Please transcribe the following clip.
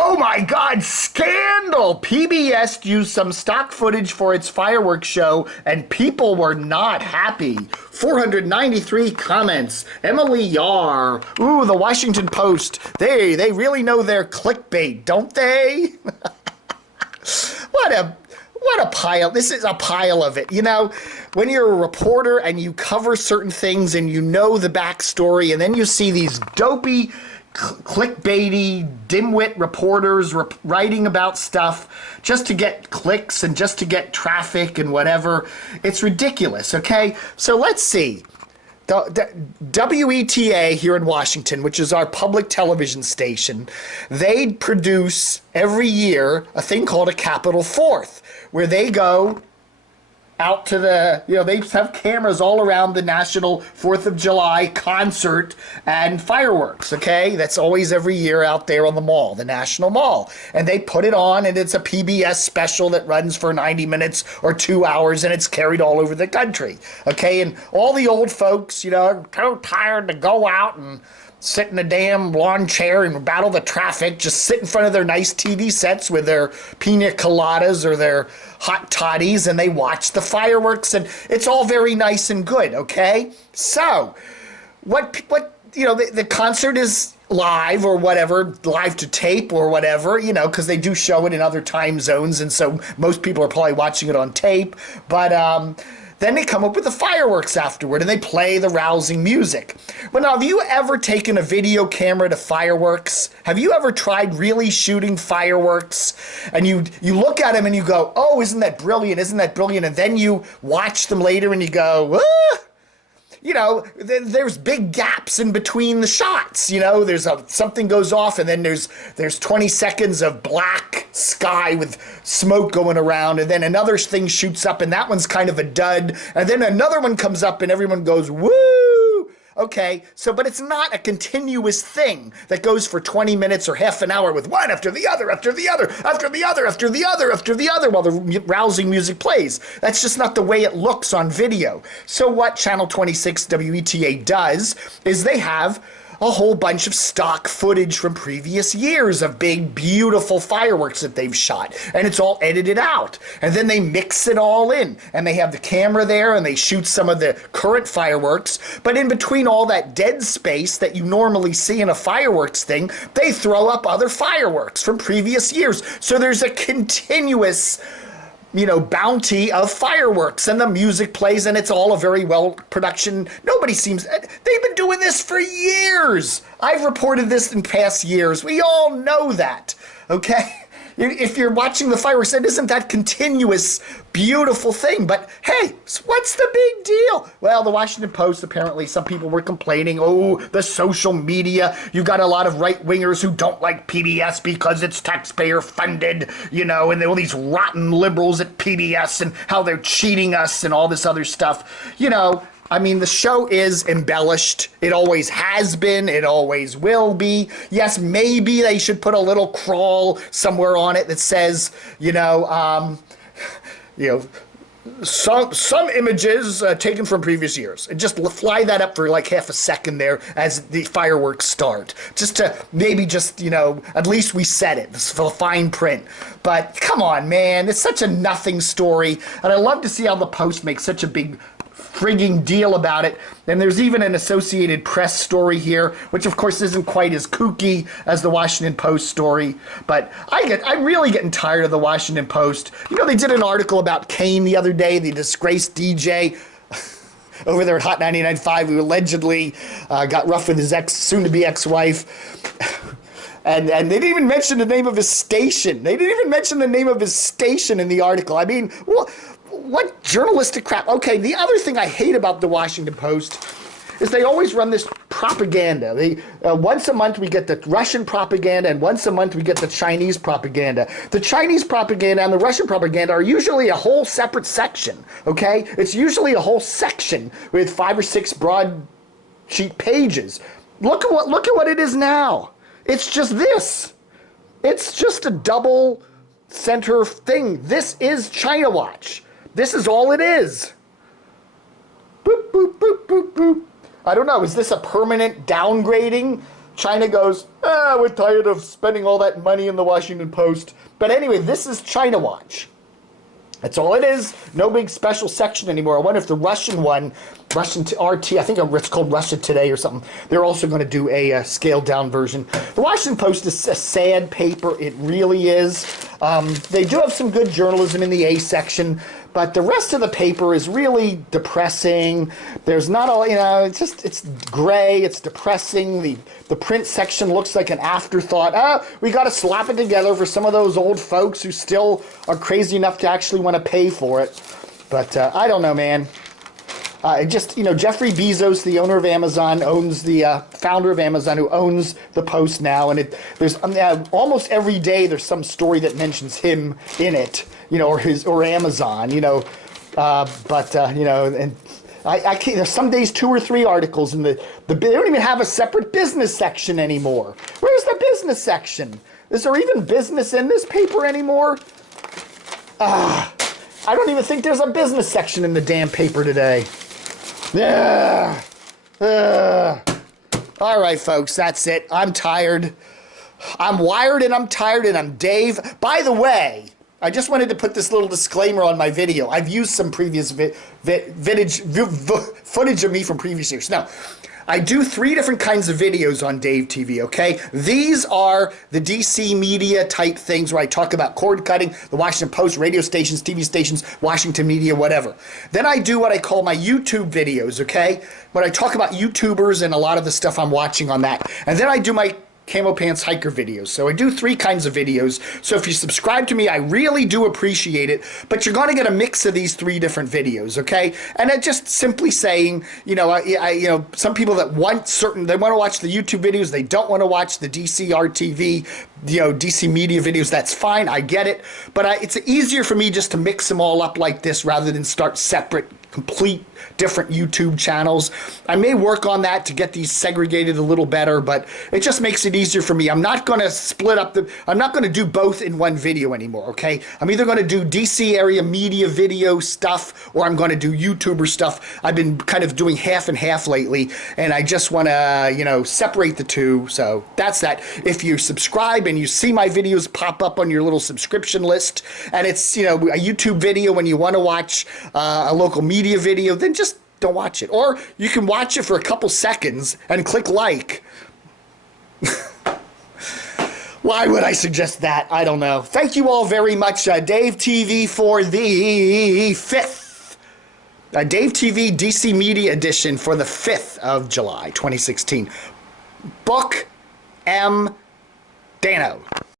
Oh my God, scandal! PBS used some stock footage for its fireworks show and people were not happy. 493 comments. Emily Yar. Ooh, the Washington Post. They really know their clickbait, don't they? What a pile. This is a pile of it. You know, when you're a reporter and you cover certain things and you know the backstory and then you see these dopey clickbaity, dimwit reporters writing about stuff just to get clicks and just to get traffic and whatever. It's ridiculous, okay? So let's see. The WETA here in Washington, which is our public television station, they produce every year a thing called a Capitol Fourth, where they go out to the, they have cameras all around the National 4th of July concert and fireworks, okay? That's always every year out there on the mall, the National Mall. And they put it on, and it's a PBS special that runs for 90 minutes or 2 hours, and it's carried all over the country, okay? And all the old folks, are too tired to go out and sit in a damn lawn chair and battle the traffic, just sit in front of their nice TV sets with their pina coladas or their hot toddies, and they watch the fireworks, and it's all very nice and good, okay? So, the concert is live or whatever, live to tape or whatever, because they do show it in other time zones, and so most people are probably watching it on tape, but, then they come up with the fireworks afterward, and they play the rousing music. But now, have you ever taken a video camera to fireworks? Have you ever tried really shooting fireworks? And you look at them and you go, oh, isn't that brilliant? Isn't that brilliant? And then you watch them later and you go, ah! There's big gaps in between the shots. There's something goes off, and then there's 20 seconds of black sky with smoke going around, and then another thing shoots up, and that one's kind of a dud, and then another one comes up, and everyone goes, woo! Okay, but it's not a continuous thing that goes for 20 minutes or half an hour with one after the other, after the other, after the other, after the other, after the other, while the rousing music plays. That's just not the way it looks on video. So what Channel 26 WETA does is they have a whole bunch of stock footage from previous years of big, beautiful fireworks that they've shot. And it's all edited out. And then they mix it all in. And they have the camera there, and they shoot some of the current fireworks. But in between all that dead space that you normally see in a fireworks thing, they throw up other fireworks from previous years. So there's a continuous bounty of fireworks, and the music plays, and it's all a very well production. They've been doing this for years. I've reported this in past years. We all know that, okay? If you're watching the fireworks, it isn't that continuous, beautiful thing. But hey, what's the big deal? Well, the Washington Post, apparently some people were complaining, oh, the social media. You got a lot of right-wingers who don't like PBS because it's taxpayer-funded, and all these rotten liberals at PBS and how they're cheating us and all this other stuff. The show is embellished. It always has been. It always will be. Yes, maybe they should put a little crawl somewhere on it that says, some images taken from previous years. And just fly that up for like half a second there as the fireworks start. Just to maybe at least we said it. It's for fine print. But come on, man. It's such a nothing story. And I love to see how the Post makes such a big frigging deal about it. And there's even an Associated Press story here, which of course isn't quite as kooky as the Washington Post story. But I'm really getting tired of the Washington Post. They did an article about Kane the other day, the disgraced DJ over there at Hot 99.5 who allegedly got rough with his soon-to-be ex-wife. And they didn't even mention the name of his station. They didn't even mention the name of his station in the article. I mean, what journalistic crap. Okay, the other thing I hate about the Washington Post is they always run this propaganda. Once a month we get the Russian propaganda, and once a month we get the Chinese propaganda. The Chinese propaganda and the Russian propaganda are usually a whole separate section, okay? It's usually a whole section with 5 or 6 broadsheet pages. Look at what it is now. It's just this. It's just a double center thing. This is China Watch. This is all it is. Boop, boop, boop, boop, boop. I don't know. Is this a permanent downgrading China goes, we're tired of spending all that money in the Washington Post. But anyway, this is China Watch. That's all it is. No big special section anymore. I wonder if the Russian one, Russian RT, I think it's called Russia Today or something, they're also going to do a scaled down version. The Washington Post is a sad paper. It really is. They do have some good journalism in the A section, but the rest of the paper is really depressing. There's not all, it's gray, it's depressing. The print section looks like an afterthought. We got to slap it together for some of those old folks who still are crazy enough to actually want to pay for it. But I don't know, man. Jeffrey Bezos, the owner of Amazon, owns the founder of Amazon, who owns the Post now, and there's almost every day there's some story that mentions him in it, or Amazon, and I can't. There's some days 2 or 3 articles, and they don't even have a separate business section anymore. Where's the business section? Is there even business in this paper anymore? I don't even think there's a business section in the damn paper today. All right, folks, that's it. I'm tired. I'm wired and I'm tired and I'm Dave. By the way, I just wanted to put this little disclaimer on my video. I've used some previous footage of me from previous years. Now, I do 3 different kinds of videos on Dave TV, okay? These are the DC media type things where I talk about cord cutting, the Washington Post, radio stations, TV stations, Washington media, whatever. Then I do what I call my YouTube videos, okay? When I talk about YouTubers and a lot of the stuff I'm watching on that. And then I do my Camo Pants Hiker videos. So I do 3 kinds of videos. So if you subscribe to me, I really do appreciate it. But you're going to get a mix of these 3 different videos, okay? And I'm just simply saying, some people that they want to watch the YouTube videos, they don't want to watch the DC RTV, DC media videos. That's fine. I get it. But it's easier for me just to mix them all up like this rather than start separate, complete different YouTube channels. I may work on that to get these segregated a little better, but it just makes it easier for me. I'm not going to split up I'm not going to do both in one video anymore, okay? I'm either going to do DC area media video stuff or I'm going to do YouTuber stuff. I've been kind of doing half and half lately, and I just want to, separate the 2. So that's that. If you subscribe and you see my videos pop up on your little subscription list, and it's, a YouTube video when you want to watch a local media video, then just don't watch it. Or you can watch it for a couple seconds and click like. Why would I suggest that? I don't know. Thank you all very much. Dave TV for the 5th. Dave TV DC Media Edition for the 5th of July, 2016. Book M. Dano.